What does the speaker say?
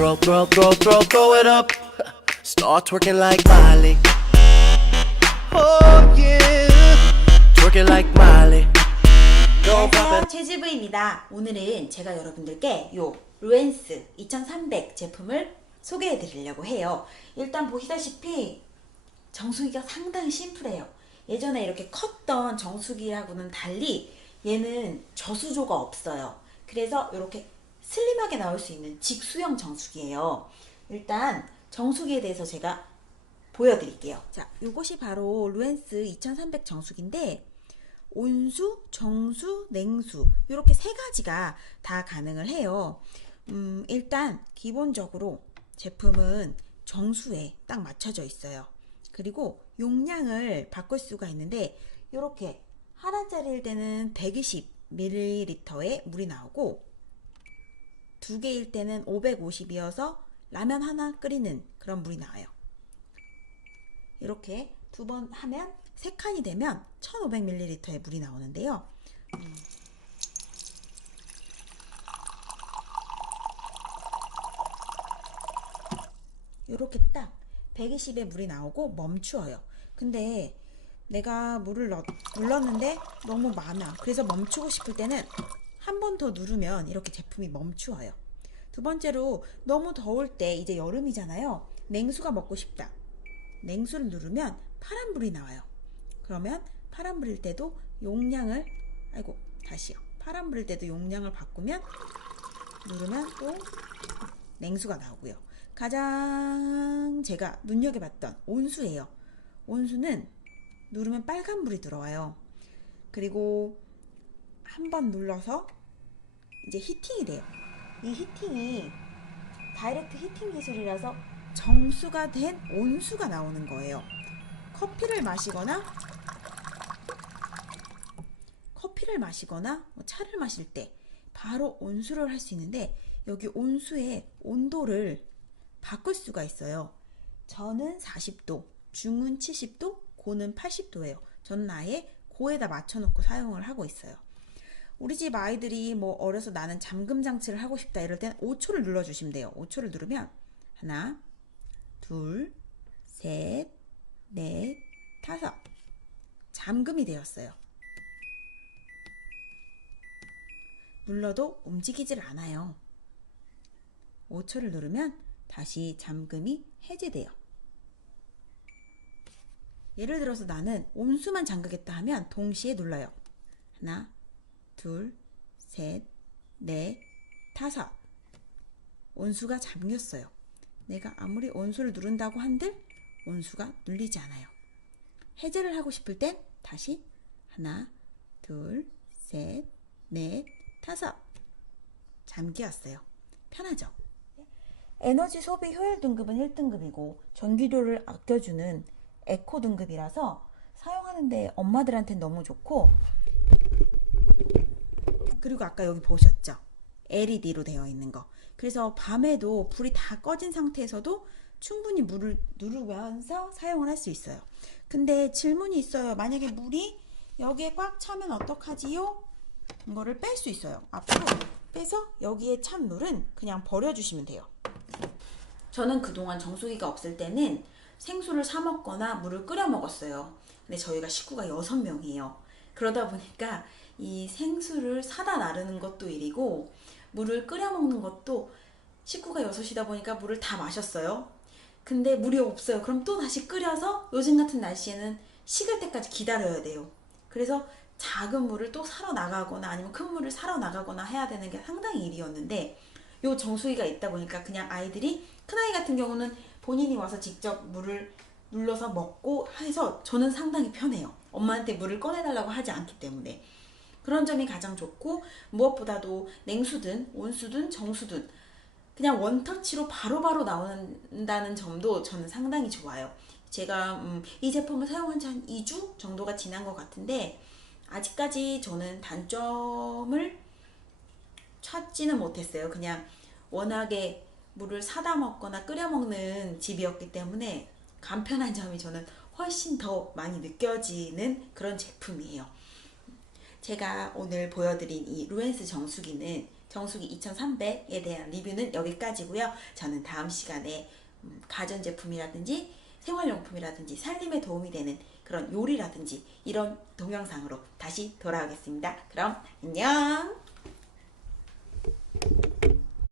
Throw, throw, throw, throw, throw it up. Start twerking like Miley. Oh yeah, twerking like Miley. 안녕하세요 it. 채즈브입니다 오늘은 제가 여러분들께 요 루엔스 2300 제품을 소개해 드리려고 해요 일단 보시다시피 정수기가 상당히 심플해요 예전에 이렇게 컸던 정수기하고는 달리 얘는 저수조가 없어요 그래서 이렇게 슬림하게 나올 수 있는 직수형 정수기예요 일단 정수기에 대해서 제가 보여드릴게요 자 요것이 바로 루엔스 2300 정수기인데 온수, 정수, 냉수 이렇게 세 가지가 다 가능을 해요. 음, 일단 기본적으로 제품은 정수에 딱 맞춰져 있어요. 그리고 용량을 바꿀 수가 있는데 이렇게 하나짜리일 때는 120ml의 물이 나오고 두 개일 때는 550이어서 라면 하나 끓이는 그런 물이 나와요. 이렇게 두 번 하면 세 칸이 되면 1500ml의 물이 나오는데요. 음. 이렇게 딱 120에 물이 나오고 멈추어요. 근데 내가 물을 넣, 눌렀는데 너무 많아. 그래서 멈추고 싶을 때는 한 번 더 누르면 이렇게 제품이 멈추어요. 두 번째로 너무 더울 때 이제 여름이잖아요. 냉수가 먹고 싶다. 냉수를 누르면 파란불이 나와요. 그러면 파란불일 때도 용량을 아이고 다시요. 파란불일 때도 용량을 바꾸면 누르면 또 냉수가 나오고요. 가장 제가 눈여겨봤던 온수예요. 온수는 누르면 빨간불이 들어와요. 그리고 한 번 눌러서 이제 히팅이 돼요. 이 히팅이 다이렉트 히팅 기술이라서 정수가 된 온수가 나오는 거예요. 커피를 마시거나 커피를 마시거나 뭐 차를 마실 때 바로 온수를 할 수 있는데 여기 온수의 온도를 바꿀 수가 있어요. 저는 40도, 중은 70도, 고는 80도예요. 저는 아예 고에다 맞춰놓고 사용을 하고 있어요. 우리 집 아이들이 뭐 어려서 나는 잠금 장치를 하고 싶다 이럴 땐 5초를 눌러 주시면 돼요. 5초를 누르면 하나, 둘, 셋, 넷, 다섯. 잠금이 되었어요. 눌러도 움직이질 않아요. 5초를 누르면 다시 잠금이 해제돼요. 예를 들어서 나는 온수만 잠그겠다 하면 동시에 눌러요. 하나, 둘, 셋, 넷, 다섯. 온수가 잠겼어요. 내가 아무리 온수를 누른다고 한들 온수가 눌리지 않아요. 해제를 하고 싶을 땐 다시 하나, 둘, 셋, 넷, 다섯. 잠기었어요. 편하죠? 에너지 소비 효율 등급은 1등급이고 전기료를 아껴주는 에코 등급이라서 사용하는데 엄마들한테는 너무 좋고 그리고 아까 여기 보셨죠? LED로 되어 있는 거. 그래서 밤에도 불이 다 꺼진 상태에서도 충분히 물을 누르면서 사용을 할 수 있어요. 근데 질문이 있어요. 만약에 물이 여기에 꽉 차면 어떡하지요? 이거를 뺄 수 있어요. 앞으로 빼서 여기에 찬 물은 그냥 버려주시면 돼요. 저는 그동안 정수기가 없을 때는 생수를 사 먹거나 물을 끓여 먹었어요. 근데 저희가 식구가 6명이에요. 그러다 보니까 이 생수를 사다 나르는 것도 일이고 물을 끓여 먹는 것도 식구가 6이다 보니까 물을 다 마셨어요. 근데 물이 없어요. 그럼 또 다시 끓여서 요즘 같은 날씨에는 식을 때까지 기다려야 돼요. 그래서 작은 물을 또 사러 나가거나 아니면 큰 물을 사러 나가거나 해야 되는 게 상당히 일이었는데 요 정수기가 있다 보니까 그냥 아이들이 큰아이 같은 경우는 본인이 와서 직접 물을 눌러서 먹고 해서 저는 상당히 편해요. 엄마한테 물을 꺼내달라고 하지 않기 때문에. 그런 점이 가장 좋고 무엇보다도 냉수든 온수든 정수든 그냥 원터치로 바로바로 나온다는 점도 저는 상당히 좋아요. 제가 음, 이 제품을 사용한 지 한 2주 정도가 지난 것 같은데 아직까지 저는 단점을 찾지는 못했어요. 그냥 워낙에 물을 사다 먹거나 끓여 먹는 집이었기 때문에 간편한 점이 저는 훨씬 더 많이 느껴지는 그런 제품이에요. 제가 오늘 보여드린 이 루엔스 정수기는 정수기 2300에 대한 리뷰는 여기까지고요. 저는 다음 시간에 음, 가전제품이라든지 생활용품이라든지 살림에 도움이 되는 그런 요리라든지 이런 동영상으로 다시 돌아오겠습니다. 그럼 안녕!